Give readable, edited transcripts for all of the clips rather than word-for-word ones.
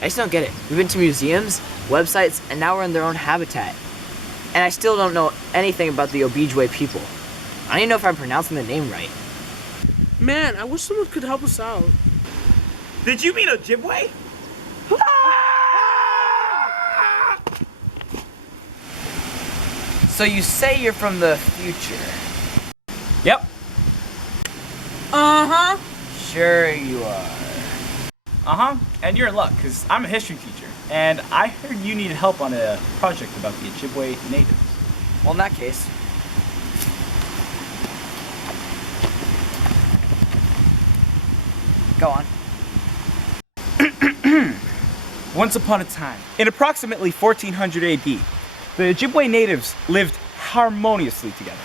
I just don't get it. We've been to museums, websites, and now we're in their own habitat. And I still don't know anything about the Ojibwe people. I don't even know if I'm pronouncing the name right. Man, I wish someone could help us out. Did you mean Ojibwe? So you say you're from the future? Yep. Uh-huh. Sure you are. And you're in luck, because I'm a history teacher, and I heard you needed help on a project about the Ojibwe Natives. Well, in that case, go on. Once upon a time, in approximately 1400 AD, the Ojibwe Natives lived harmoniously together.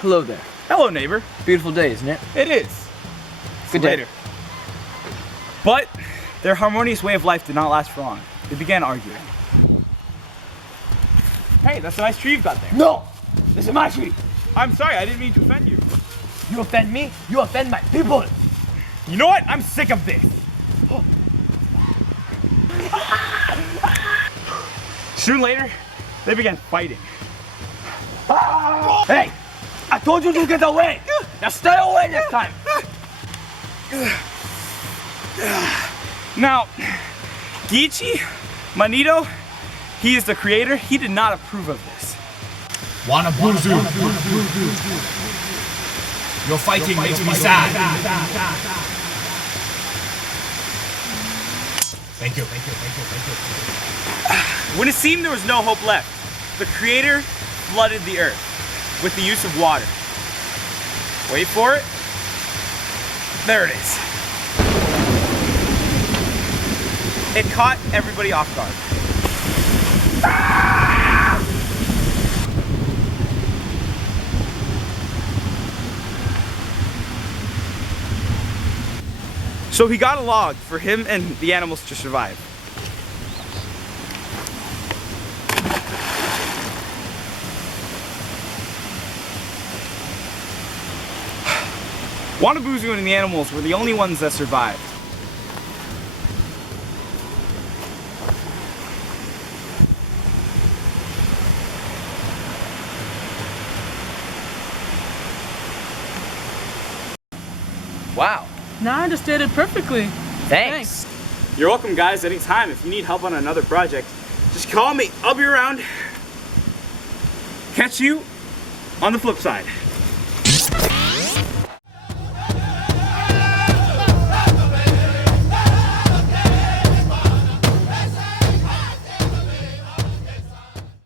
Hello there. Hello, neighbor. Beautiful day, isn't it? It is. Good day. Later. But their harmonious way of life did not last for long. They began arguing. Hey, that's a nice tree you've got there. No! This is my tree! I'm sorry, I didn't mean to offend you. You offend me, you offend my people! You know what? I'm sick of this. Soon later, they began fighting. Hey! I told you to get away! Now stay away next time! Now, Gichi, Manito, he is the creator, he did not approve of this. Wanabuzu. Your fighting makes me sad. Thank you. When it seemed there was no hope left, the creator flooded the earth with the use of water. Wait for it. There it is. It caught everybody off guard. So he got a log for him and the animals to survive. Wanabuzu and the animals were the only ones that survived. Wow. Now I understand it perfectly. Thanks. You're welcome, guys. Anytime. If you need help on another project, just call me. I'll be around. Catch you on the flip side.